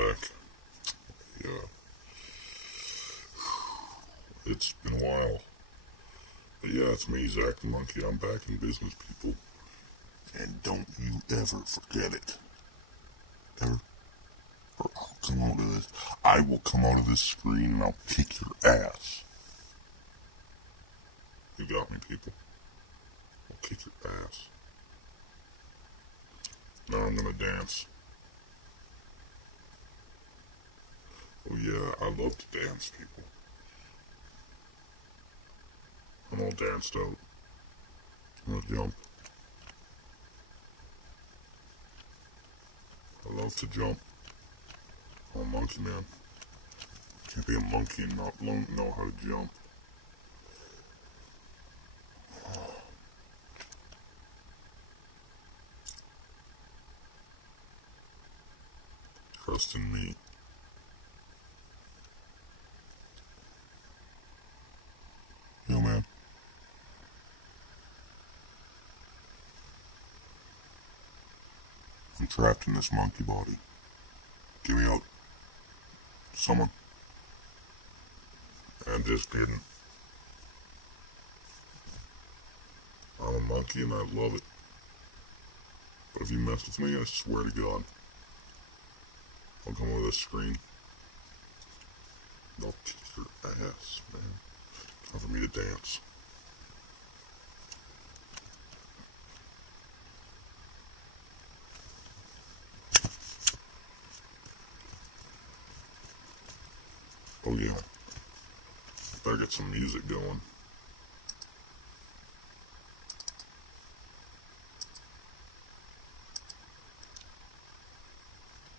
back. Yeah. It's been a while. But yeah, it's me, Zach the Monkey. I'm back in business, people. And don't you ever forget it. Ever. Or I'll come out of this. I will come out of this screen and I'll kick your ass. You got me, people. I'll kick your ass. Now I'm gonna dance. Oh yeah, I love to dance, people. I'm all danced out. I'm gonna jump. I love to jump. I'm a monkey, man. Can't be a monkey and not know how to jump. Trust in me. Yo, man. I'm trapped in this monkey body. Get me out. Someone. I'm just kidding. I'm a monkey and I love it. But if you mess with me, I swear to God, I'll come over this screen. I'll kick your ass, man. Time for me to dance. Oh yeah. Better get some music going.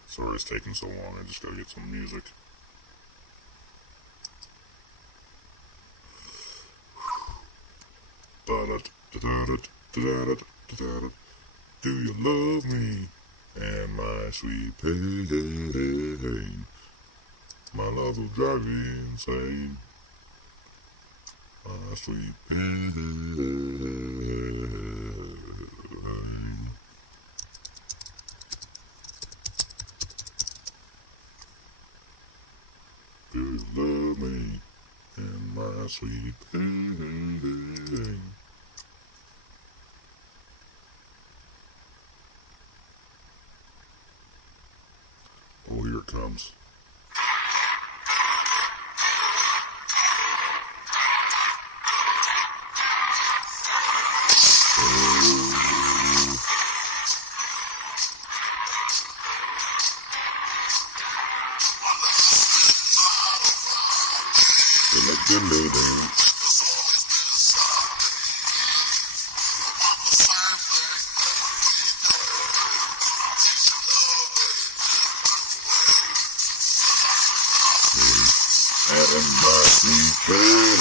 Sorry it's taking so long, I just gotta get some music. Do you love me and my sweet pain? My love will drive you insane. My sweet pain. Do you love me and my sweet pain? Oh, here it comes. Give me dance. And my sweet pain,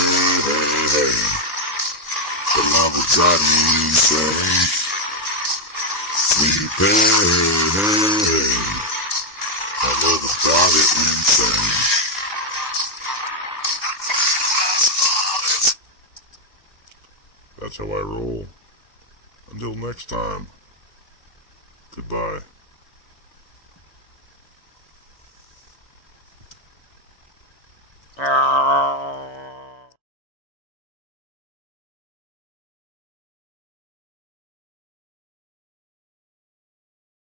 the love will drive me insane. Sweet pain, my love will drive it insane. That's how I roll. Until next time, goodbye.